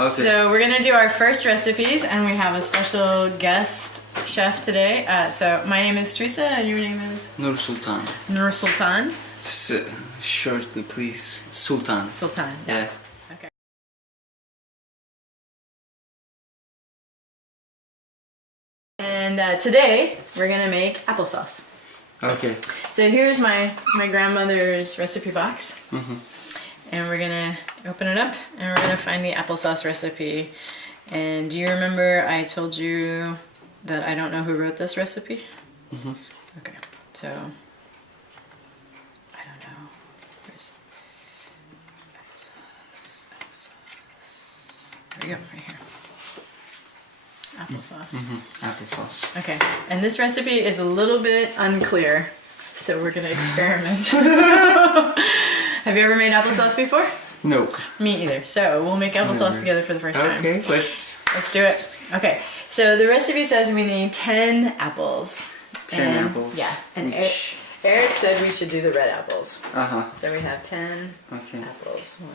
Okay. So we're gonna do our first recipes, and we have a special guest chef today. So my name is Teresa, and your name is? Sultan. Sultan. Shortly, please. Sultan. Sultan. Yeah. Okay. And today we're gonna make applesauce. Okay. So here's my grandmother's recipe box. Mm-hmm. And we're gonna open it up and we're gonna find the applesauce recipe. And do you remember I told you that I don't know who wrote this recipe? Mm-hmm. Okay, so I don't know. Where's applesauce? There we go, right here. Applesauce. Mm-hmm. Applesauce. Okay, and this recipe is a little bit unclear, so we're gonna experiment. Have you ever made applesauce before? No. Me either. So we'll make applesauce together for the first time. Okay, let's do it. Okay, so the recipe says we need 10 apples. 10 apples. Yeah, and Eric said we should do the red apples. Uh-huh. So we have 10 Okay. apples. 1,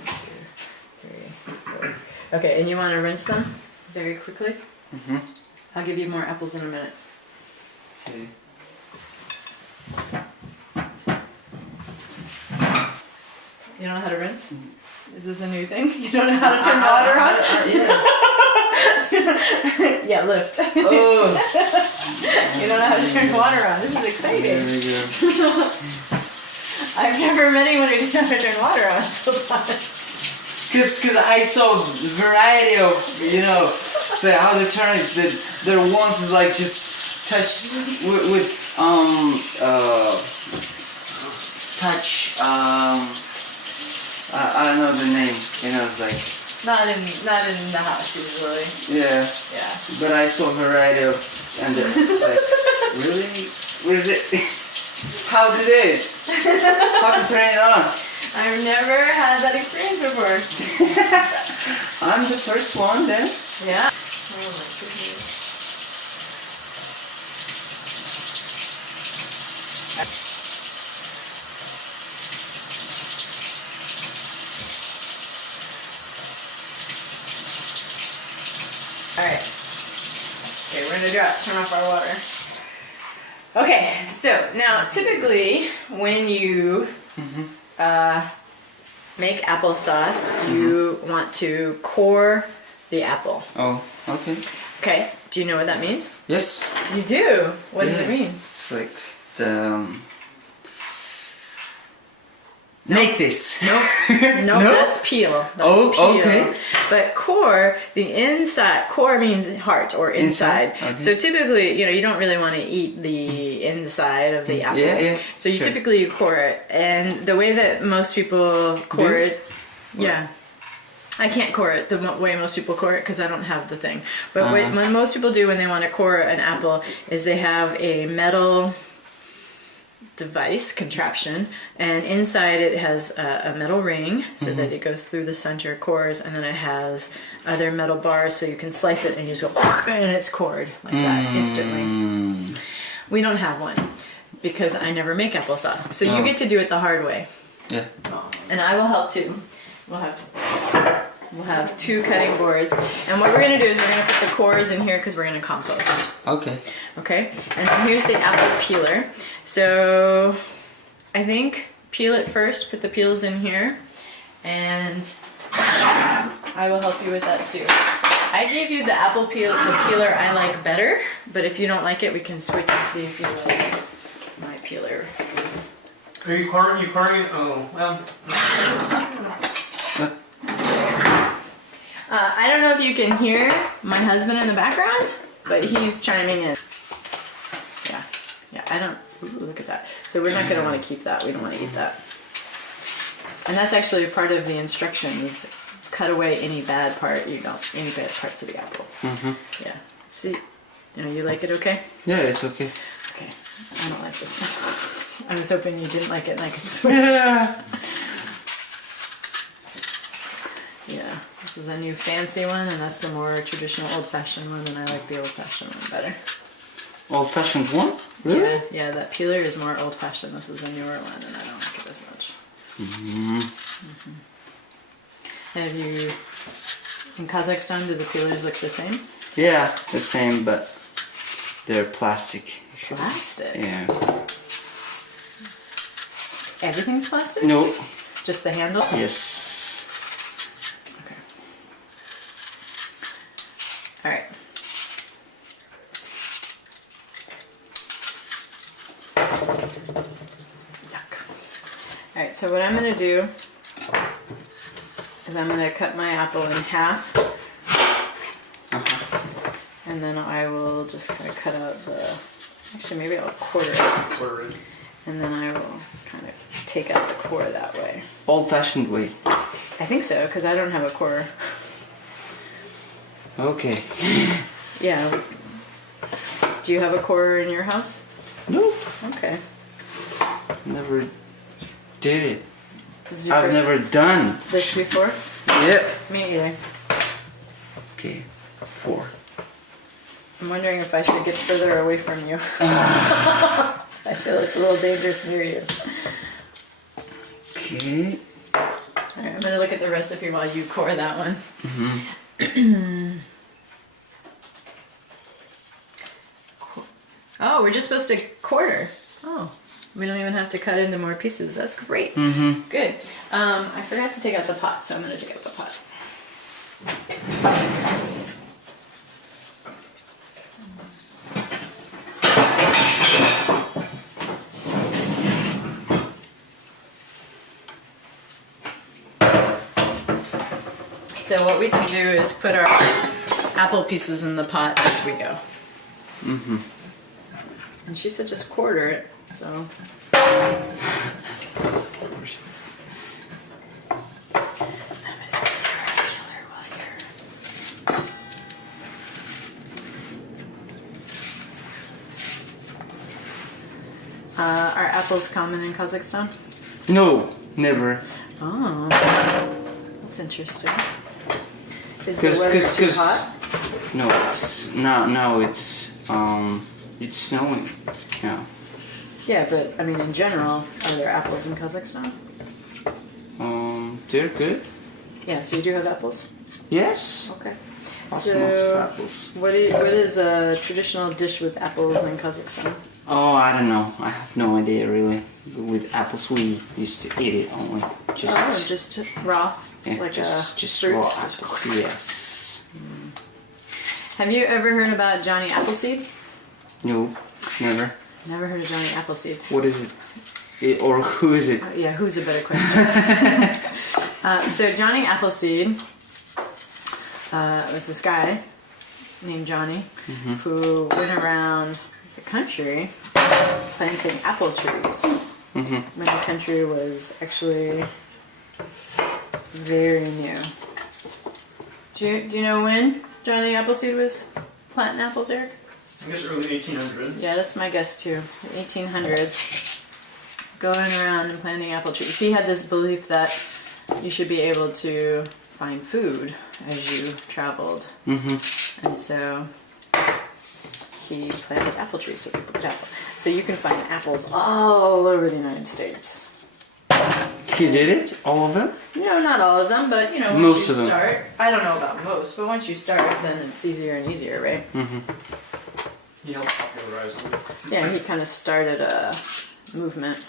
2, 3, 4. Okay, and you want to rinse them very quickly? Mm-hmm. I'll give you more apples in a minute. Okay. You don't know how to rinse? Is this a new thing? You don't know how to turn water on? Yeah. Yeah, lift. Oh. You don't know how to turn water on. This is exciting. There we go. I've never met anyone who didn't know how to turn water on so far. Cause I saw a variety of, say how to turn it. There once is like just touch with touch I don't know the name. It's like Not in the house usually. yeah. Yeah. But I saw a variety of, and it's like really, where is it? How did it? How to turn it on? I've never had that experience before. I'm the first one then. Yeah. Oh my goodness. Alright. Okay, we're gonna turn off our water. Okay, so now typically when you make applesauce, you want to core the apple. Oh, okay. Okay, do you know what that means? Yes. You do? What does it mean? It's like the make this. Nope. Nope, that's peel. That's peel. Okay. But core, the inside, core means heart or inside. Okay. So typically, you don't really want to eat the inside of the apple. Yeah. So you sure. typically core it. And the way that most people core it, yeah. I can't core it the way most people core it because I don't have the thing. But what most people do when they want to core an apple is they have a metal device, contraption, and inside it has a metal ring so that it goes through the center cores, and then it has other metal bars so you can slice it and you just go and it's cored like that instantly. We don't have one because I never make applesauce. So you get to do it the hard way. Yeah. And I will help too. We'll have 2 cutting boards, and what we're gonna do is we're gonna put the cores in here because we're gonna compost. Okay. Okay, and then here's the apple peeler. So I think peel it first, put the peels in here, and I will help you with that too. I gave you the apple peeler I like better, but if you don't like it, we can switch and see if you like my peeler. Are you coring it? Oh, well. I don't know if you can hear my husband in the background, but he's chiming in. Yeah, I don't, ooh, look at that. So we're not gonna wanna keep that, we don't wanna eat that. And that's actually part of the instructions. Cut away any bad part, any bad parts of the apple. Yeah, see, you like it okay? Yeah, it's okay. Okay, I don't like this one. I was hoping you didn't like it and I could switch. Yeah, this is a new fancy one, and that's the more traditional old-fashioned one, and I like the old-fashioned one better. Old-fashioned one? Really? Yeah, that peeler is more old-fashioned. This is a newer one, and I don't like it as much. Have you In Kazakhstan, do the peelers look the same? Yeah, the same, but they're plastic. Plastic? Yeah. Everything's plastic? No. Just the handle? Yes. Okay. Alright. Yuck. Alright, so what I'm going to do is I'm going to cut my apple in half. And then I will just kind of cut out the... Actually, maybe I'll quarter it. Quarter it. And then I will kind of take out the core that way. Old-fashioned way. I think so, because I don't have a core. Okay. Yeah. Do you have a core in your house? No. Okay. Never did it. This is your I've first never done. this before? Yep. Me either. Okay. 4. I'm wondering if I should get further away from you. I feel it's a little dangerous near you. Okay. Alright, I'm gonna look at the recipe while you core that one. Oh, we're just supposed to quarter. Oh, we don't even have to cut into more pieces. That's great. Good. I forgot to take out the pot, so I'm gonna take out the pot. So what we can do is put our apple pieces in the pot as we go. And she said just quarter it, so. Are apples common in Kazakhstan? No, never. Oh, that's interesting. Is the weather too hot? No, it's now it's snowing now. Yeah, but I mean in general, are there apples in Kazakhstan? They're good. Yeah, so you do have apples? Yes. Okay. Lots of apples. What is a traditional dish with apples in Kazakhstan? Oh, I don't know. I have no idea really. With apples, we used to eat it only. Just raw, yeah, like just fruit? raw apples. Yes. Have you ever heard about Johnny Appleseed? No, never. Never heard of Johnny Appleseed. What is it? Or who is it? Yeah, who's a better question? So Johnny Appleseed was this guy named Johnny who went around the country planting apple trees when the country was actually very new. Do you know when Johnny Appleseed was planting apples, Eric? I guess early 1800s. Yeah, that's my guess too. The 1800s. Going around and planting apple trees. He had this belief that you should be able to find food as you traveled. And so he planted apple trees so people could have. So you can find apples all over the United States. He did it? All of them? No, not all of them, but once Most you of them. start, I don't know about most, but once you start, then it's easier and easier, right? He helped popularize it. Yeah, he kind of started a movement.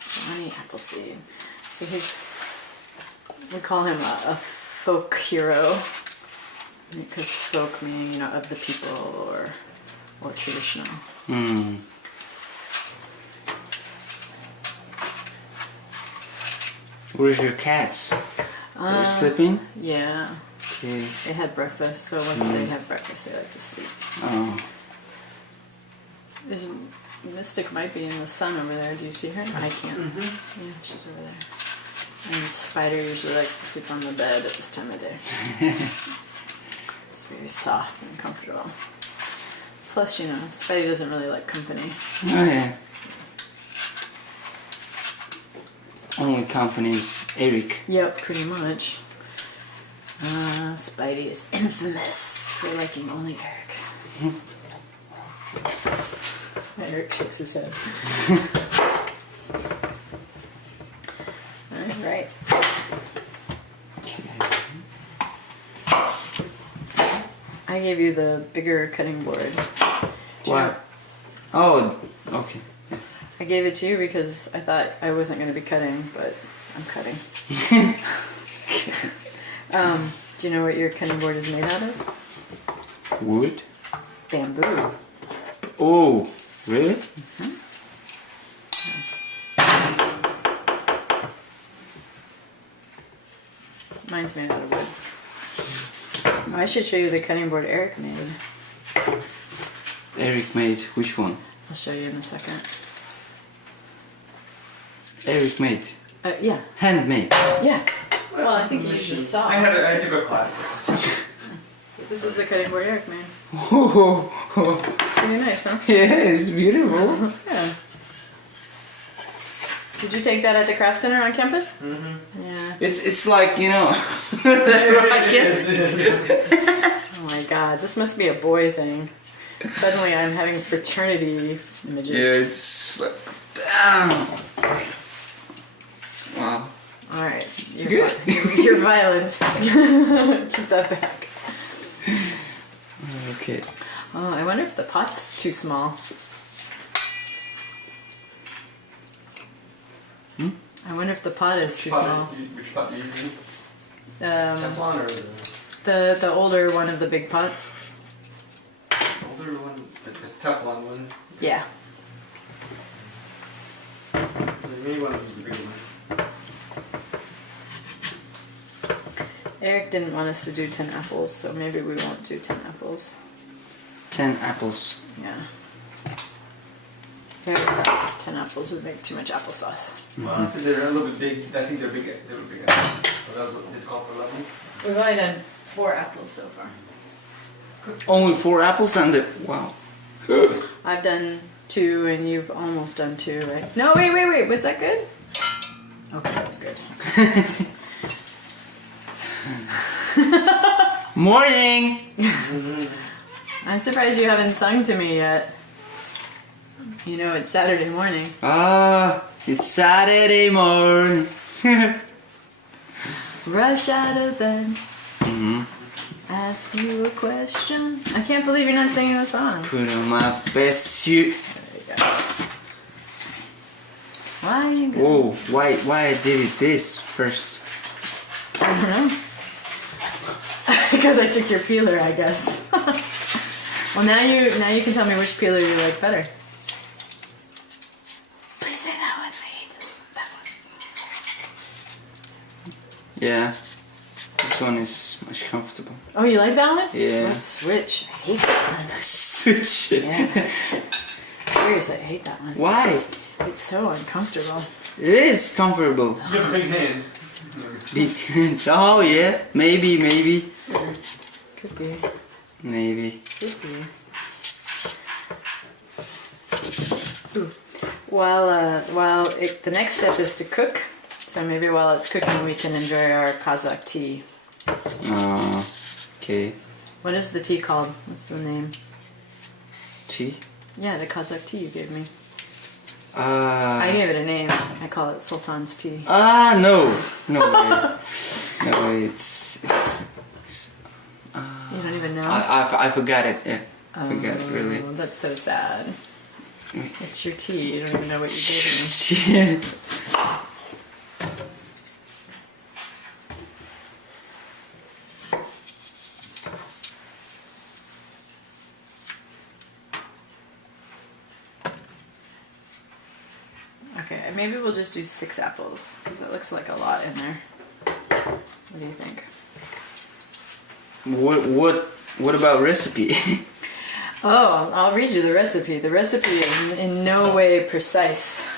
Johnny Appleseed. So we call him a folk hero, because folk meaning of the people or traditional. Where's your cats? Are they sleeping? Yeah, Okay. they had breakfast, so once they have breakfast, they like to sleep. Oh. Mystic might be in the sun over there. Do you see her? I can't. Yeah, she's over there. And Spider usually likes to sleep on the bed at this time of day. It's very soft and comfortable. Plus, Spidey doesn't really like company. Oh yeah. Only company is Eric. Yep, pretty much. Spidey is infamous for liking only Eric. Eric shakes his head. Alright. I gave you the bigger cutting board. Why? Oh, okay. I gave it to you because I thought I wasn't going to be cutting, but I'm cutting. Do you know what your cutting board is made out of? Wood? Bamboo. Oh, really? Mine's made out of wood. Oh, I should show you the cutting board Eric made. Eric made which one? I'll show you in a second. Eric made. Yeah. Handmade. Yeah. Well, I think you just saw. I took a class. This is the cutting board Eric made. Oh, It's pretty nice, huh? yeah, it's beautiful. Yeah. Did you take that at the craft center on campus? Mm-hmm. Yeah. It's like, you know, Oh my god, this must be a boy thing. Suddenly I'm having fraternity images. yeah, it's like, damn. Wow. Alright. Good. You're violent. Keep that back. Okay. Oh, I wonder if the pot's too small. I wonder if the pot is too small. Which pot do you use? Um, Teflon or the older one of the big pots. the older one? The Teflon one? Yeah. You may want to use the bigger one. Eric didn't want us to do 10 apples, so maybe we won't do 10 apples. 10 apples. Yeah. Yeah, we thought 10 apples would make too much applesauce. Well, so they're a little bit big. I think they're big. They were big. So that was what they call for 11. We've only done 4 apples so far. Only 4 apples and the, wow. I've done 2 and you've almost done 2, right? No, wait. Was that good? Okay, that was good. Morning! I'm surprised you haven't sung to me yet. You know, it's Saturday morning. Ah, it's Saturday morning. Rush out of bed. Mm-hmm. Ask you a question. I can't believe you're not singing the song. Put on my best suit. There you go. Why you go? Whoa, why I did it this first? I don't know. Because I took your peeler, I guess. Well, now you can tell me which peeler you like better. Please say that one. I hate this one. That one. Yeah, this one is much comfortable. Oh, you like that one? Yeah. Let's switch. I hate that one. Such Yeah. Seriously, I hate that one. Why? It's so uncomfortable. It is comfortable. You have a big hand. Oh yeah, maybe. Could be. Maybe. Could be. Ooh. The next step is to cook. So maybe while it's cooking, we can enjoy our Kazakh tea. Okay. What is the tea called? What's the name? Tea? Yeah, the Kazakh tea you gave me. I I gave it a name. I call it Sultan's tea. no way. No, it's You don't even know? I forgot it. Yeah, I forgot it really. Oh, that's so sad. It's your tea. You don't even know what you gave me. Yeah. Okay, maybe we'll just do 6 apples because it looks like a lot in there. What do you think? What about recipe? Oh, I'll read you the recipe. The recipe is in no way precise.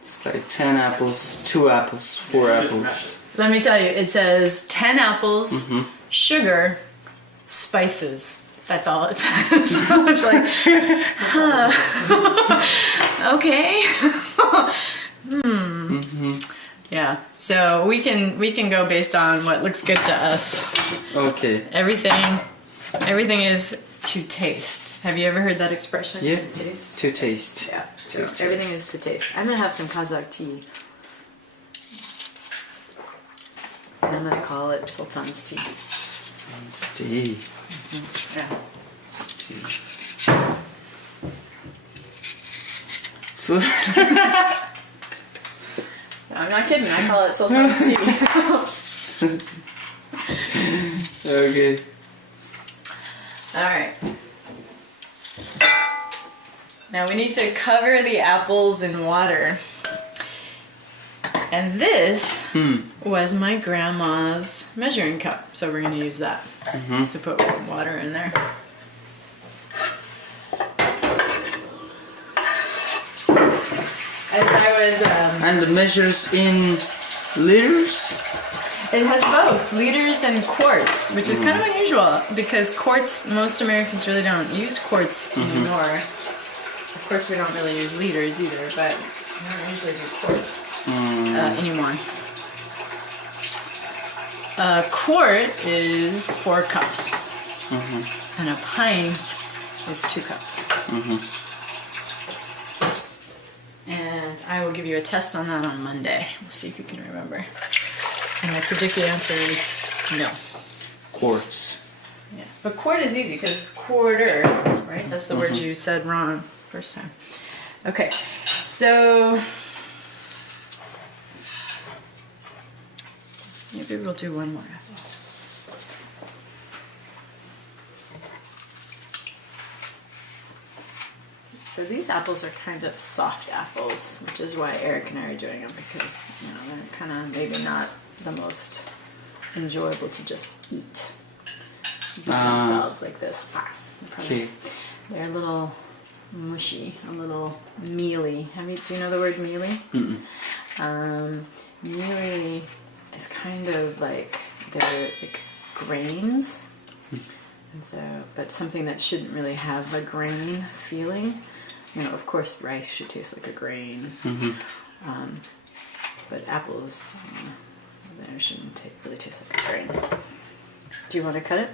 It's like 10 apples, 2 apples, 4 apples. Let me tell you, it says 10 apples, sugar, spices. That's all it says. So it's like, okay. Yeah. So we can go based on what looks good to us. Okay. Everything is to taste. Have you ever heard that expression? Yeah. To taste. To taste. Yeah. To Everything taste. is to taste. I'm gonna have some Kazakh tea. And I'm gonna call it Sultan's tea. Steve. Yeah. Steve. So I'm not kidding. I call it Sultan's tea. okay. All right. Now we need to cover the apples in water. And this was my grandma's measuring cup. So we're going to use that to put water in there. As I was... And the measures in liters? It has both liters and quarts, which is kind of unusual because quarts, most Americans really don't use quarts anymore. Of course, we don't really use liters either, but we don't usually do quarts anymore. A quart is 4 cups, and a pint is 2 cups. And I will give you a test on that on Monday. We'll see if you can remember. And I predict the answer is no. Quarts. Yeah, but quart is easy because quarter, right? That's the word you said wrong first time. Okay, so maybe we'll do one more apple. So these apples are kind of soft apples, which is why Eric and I are doing them because they're kind of maybe not the most enjoyable to just eat themselves like this. Okay. They're a little mushy, a little mealy. Do you know the word mealy? Mealy is kind of like they're like grains, and so but something that shouldn't really have a grain feeling. Of course, rice should taste like a grain, but apples. They shouldn't really taste like a grain. Do you want to cut it?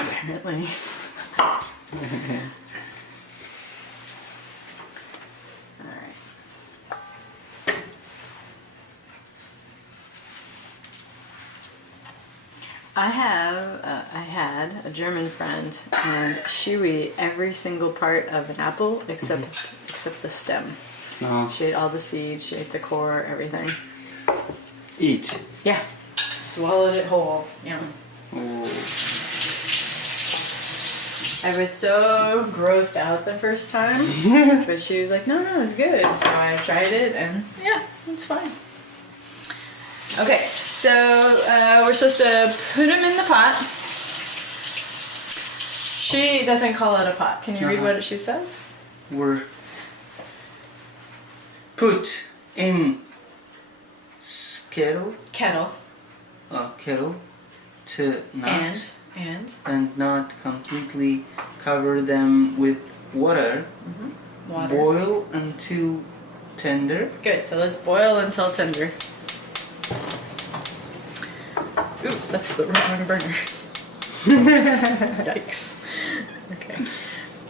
Apparently. Alright. I had a German friend, and she would eat every single part of an apple except the stem. No. She ate all the seeds, she ate the core, everything. Eat. Yeah. Swallowed it whole. Yeah. Oh. I was so grossed out the first time, but she was like, no, it's good. So I tried it, and yeah, it's fine. Okay, so we're supposed to put them in the pot. She doesn't call it a pot. Can you read what she says? We're put in kettle. Kettle. Kettle to not And not completely cover them with water. water. Boil until tender. Good. So let's boil until tender. Oops, that's the wrong burner. Yikes. Okay.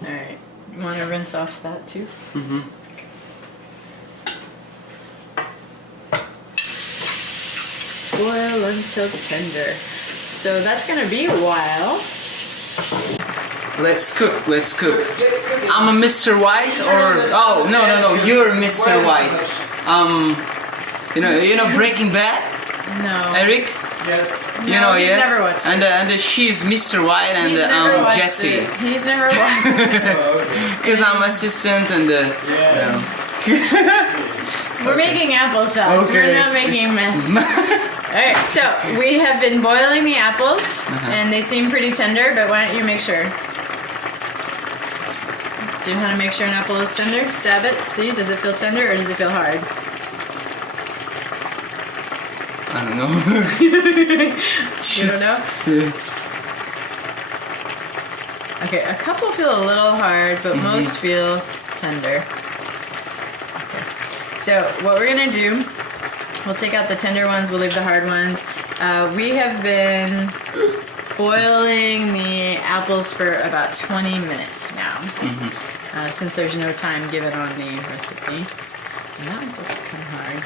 All right. You want to rinse off that too? Okay. Boil until tender. So that's gonna be a while. Let's cook. I'm a Mr. White, or no, you're Mr. White. You know Breaking Bad? No. Eric? Yes. No, he's never watched it. And she's Mr. White, and He's never watched Jesse. it. He's never watched it. Because I'm assistant and We're making applesauce. Okay. We're not making meth. Alright, so we have been boiling the apples, and they seem pretty tender, but why don't you make sure? Do you know how to make sure an apple is tender? Stab it. See, does it feel tender or does it feel hard? I don't know. You don't know? Yeah. Okay, a couple feel a little hard, but most feel tender. Okay. So what we're gonna do, we'll take out the tender ones, we'll leave the hard ones. We have been boiling the apples for about 20 minutes now. Since there's no time given on the recipe. And that one feels kind of hard.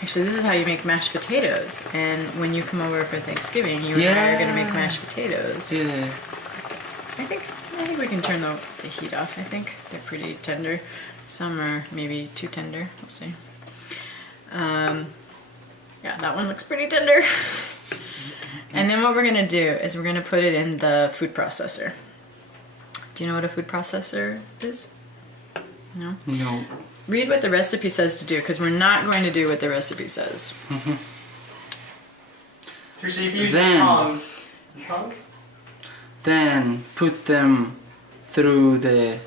Actually, this is how you make mashed potatoes. And when you come over for Thanksgiving, you and I are gonna make mashed potatoes. Yeah. I think we can turn the heat off. I think they're pretty tender. Some are maybe too tender. We'll see. Yeah, that one looks pretty tender. And then what we're gonna do is we're gonna put it in the food processor. Do you know what a food processor is? No? No. Read what the recipe says to do, because we're not going to do what the recipe says. Teresa, you can use Then- the tongs. The tongs? Then put them through the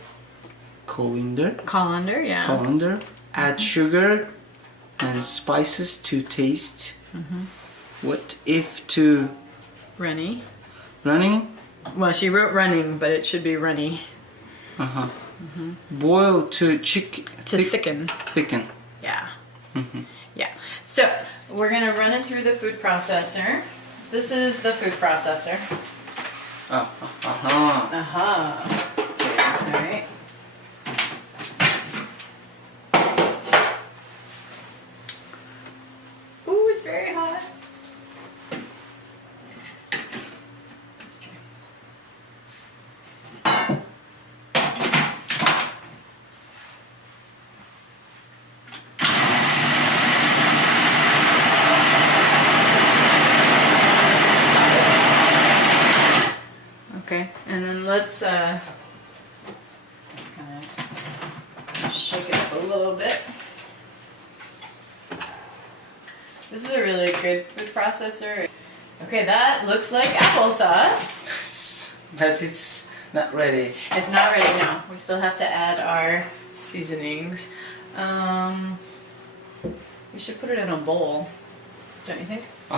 colander. Colander, yeah. Colander. Add sugar and spices to taste. What if to Runny. running? Well, she wrote running, but it should be runny. Boil to Thicken. thicken. Yeah. Yeah. So we're gonna run it through the food processor. This is the food processor. All right. Ooh, it's very hot. Okay, and then let's kind of shake it up a little bit. This is a really good food processor. Okay, that looks like applesauce. But it's not ready. It's not ready now. We still have to add our seasonings. We should put it in a bowl, don't you think? So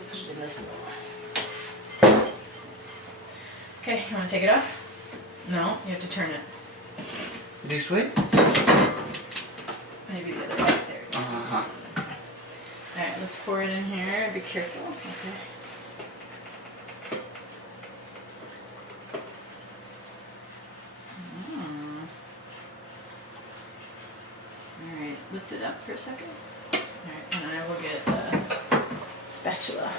we'll put it in this bowl. Okay, you want to take it off? No, you have to turn it. This way? Maybe the other way. There we go. Alright, let's pour it in here. Be careful. Okay. Alright, lift it up for a second. Alright, and I will get the spatula.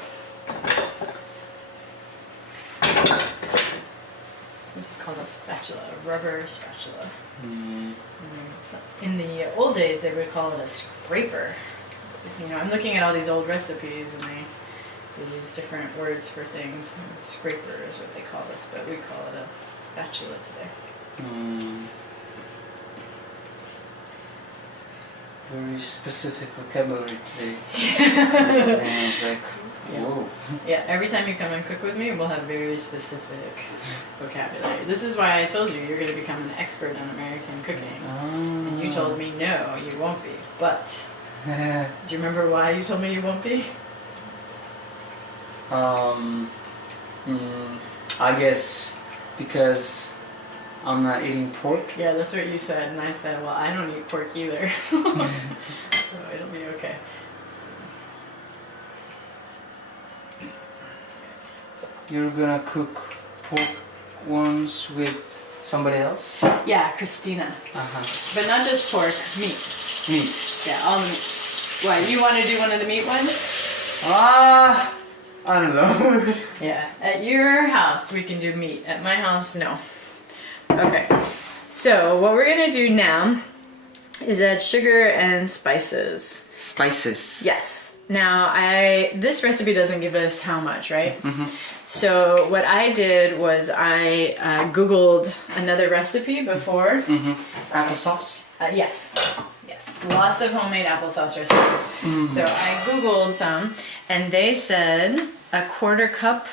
This is called a spatula, a rubber spatula. So in the old days, they would call it a scraper. So, you know, I'm looking at all these old recipes, and they use different words for things. And scraper is what they call this, but we call it a spatula today. Very specific vocabulary today. And it's like, whoa. Yeah, every time you come and cook with me, we'll have very specific vocabulary. This is why I told you you're going to become an expert on American cooking. And you told me, no, you won't be. But, do you remember why you told me you won't be? I guess because I'm not eating pork. Yeah, that's what you said. And I said, well, I don't eat pork either. So it'll be okay. You're gonna cook pork ones with somebody else? Yeah, Christina. But not just pork, meat. Meat. Yeah, all the meat. Why, you want to do one of the meat ones? I don't know. Yeah, at your house we can do meat. At my house, no. Okay, so what we're gonna do now is add sugar and spices. Spices. Yes. Now, this recipe doesn't give us how much, right? So what I did was I Googled another recipe before. Applesauce? Yes. Yes. Lots of homemade applesauce recipes. So I Googled some, and they said a 1/4 cup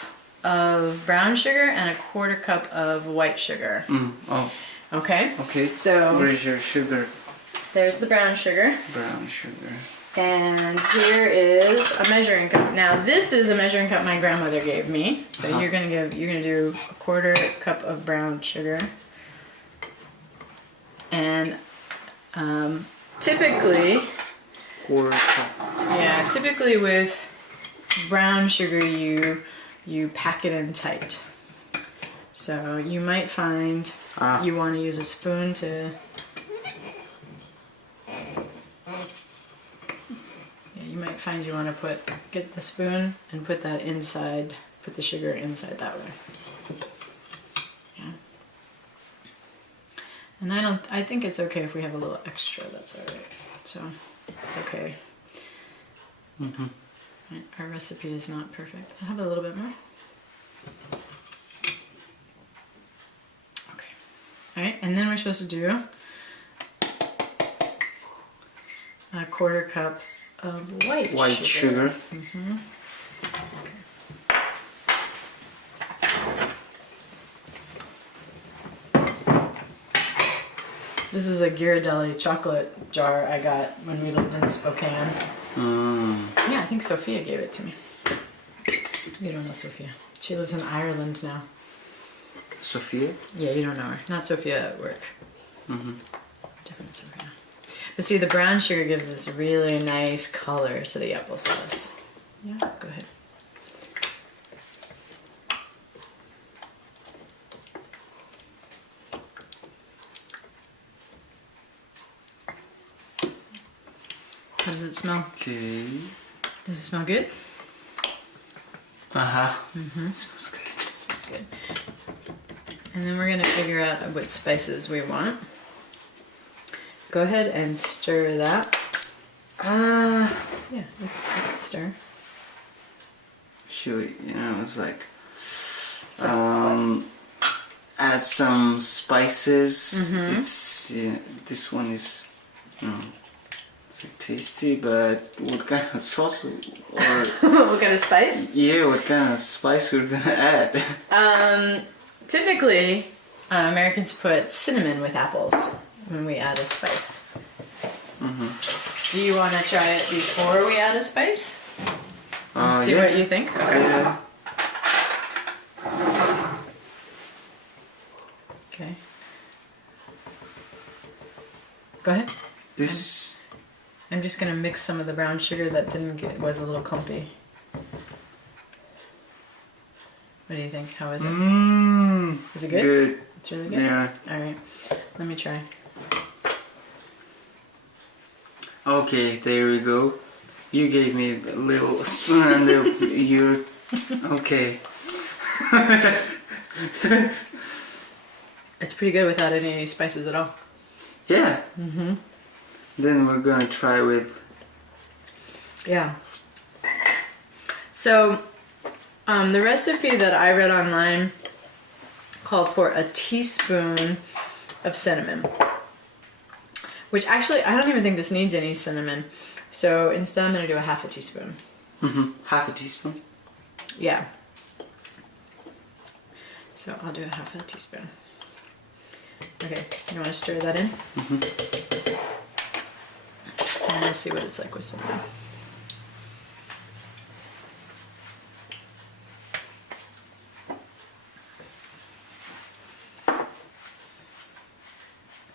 of brown sugar and a 1/4 cup of white sugar. Oh. Okay? Okay. So where is your sugar? there's the brown sugar. Brown sugar. And here is a measuring cup. Now this is a measuring cup my grandmother gave me. So you're gonna do a 1/4 cup of brown sugar. And typically, 1/4 cup. yeah, typically with brown sugar you pack it in tight. So you might find you want to use a spoon to... Yeah, you might find you want to get the spoon and put that inside, put the sugar inside that way. Yeah. And I think it's okay if we have a little extra, that's alright. So, it's okay. Mm-hmm. Right, our recipe is not perfect. I'll have a little bit more. Okay. Alright, and then we're supposed to do a 1/4 cup of white sugar. Mm-hmm. This is a Ghirardelli chocolate jar I got when we lived in Spokane. Yeah, I think Sophia gave it to me. You don't know Sophia. She lives in Ireland now. Sophia? Yeah, you don't know her. Not Sophia at work. Mm-hmm. Different Sophia. But see, the brown sugar gives this really nice color to the applesauce. Yeah, go ahead. How does it smell? Okay. Does it smell good? Uh-huh. Mm-hmm. It smells good. It smells good. And then we're going to figure out what spices we want. Go ahead and stir that. Yeah, you can stir. Actually, it's like add some spices. Mm-hmm. It's this one is it's like tasty, but what kind of sauce or What kind of spice? yeah, what kind of spice we're gonna add? Typically, Americans put cinnamon with apples when we add a spice. Mm-hmm. Do you want to try it before we add a spice? And see what you think? Okay. Yeah. Okay. Go ahead. This. I'm just gonna mix some of the brown sugar that was a little clumpy. What do you think? How is it? Is it good? Good. It's really good? Yeah. Alright. Let me try. Okay, there we go. You gave me a little spoon and you're okay. It's pretty good without any spices at all. Yeah. Mm-hmm. Then we're gonna try with. Yeah. So, the recipe that I read online called for a teaspoon of cinnamon. Which actually, I don't even think this needs any cinnamon. So instead I'm going to do a 1/2 teaspoon. Mm-hmm. 1/2 teaspoon? Yeah. So I'll do a 1/2 teaspoon. Okay, you want to stir that in? Mm-hmm. And we'll see what it's like with cinnamon.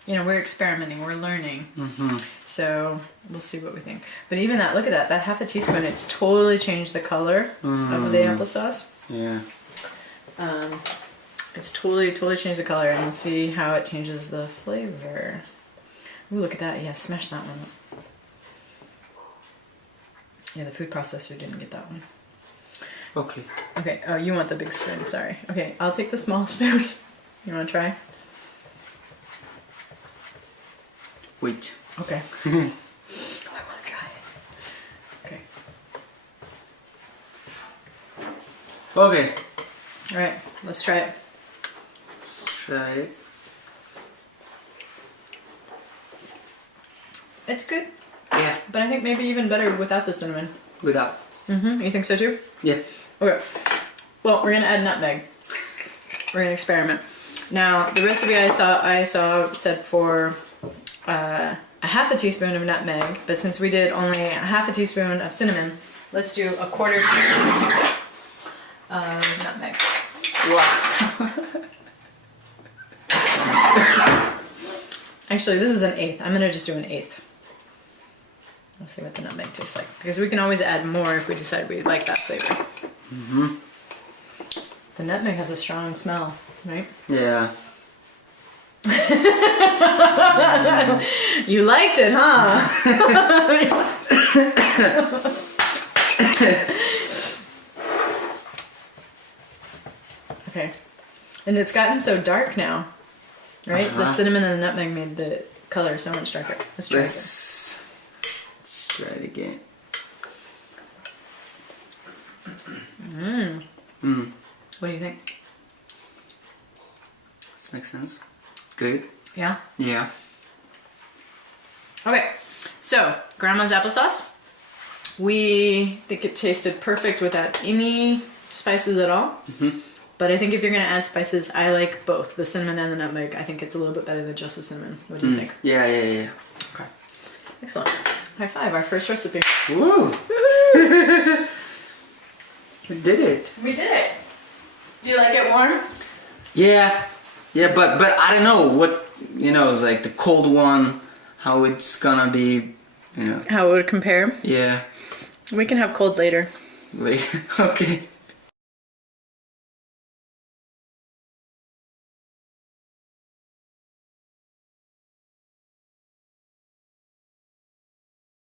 We're experimenting, we're learning. Mm-hmm. So we'll see what we think. But even that, look at that 1/2 teaspoon, it's totally changed the color of the applesauce. Yeah. It's totally changed the color, and we'll see how it changes the flavor. Ooh, look at that. Yeah, smash that one up. Yeah, the food processor didn't get that one. Okay. Okay, oh, you want the big spoon, sorry. Okay, I'll take the small spoon. You want to try? Wait. Okay. I want to try it. Okay. Okay. Alright, let's try it. Let's try it. It's good, Yeah. but I think maybe even better without the cinnamon. Without. Mm-hmm, you think so too? Yeah. Okay. Well, we're gonna add nutmeg. We're gonna experiment. Now, the recipe I saw said for a 1/2 teaspoon of nutmeg, but since we did only a 1/2 teaspoon of cinnamon, let's do a 1/4 teaspoon of nutmeg. Wow. Actually, this is an 1/8. I'm gonna just do an 1/8. We'll see what the nutmeg tastes like, because we can always add more if we decide we like that flavor. Mm-hmm. The nutmeg has a strong smell. right? Yeah. You liked it, huh? Okay. And it's gotten so dark now, right? The cinnamon and the nutmeg made the color so much darker. Let's try it. Let's try it again. What do you think? This makes sense. Good. Yeah? Yeah. Okay, so Grandma's applesauce. We think it tasted perfect without any spices at all. But I think if you're gonna add spices, I like both the cinnamon and the nutmeg. I think it's a little bit better than just the cinnamon. What do you think? Yeah. Okay. Excellent. High five, our first recipe. Woo! We did it. We did it. Do you like it warm? Yeah. Yeah, but I don't know what, it's like the cold one, how it's gonna be, How it would compare? Yeah. We can have cold later. Wait, okay.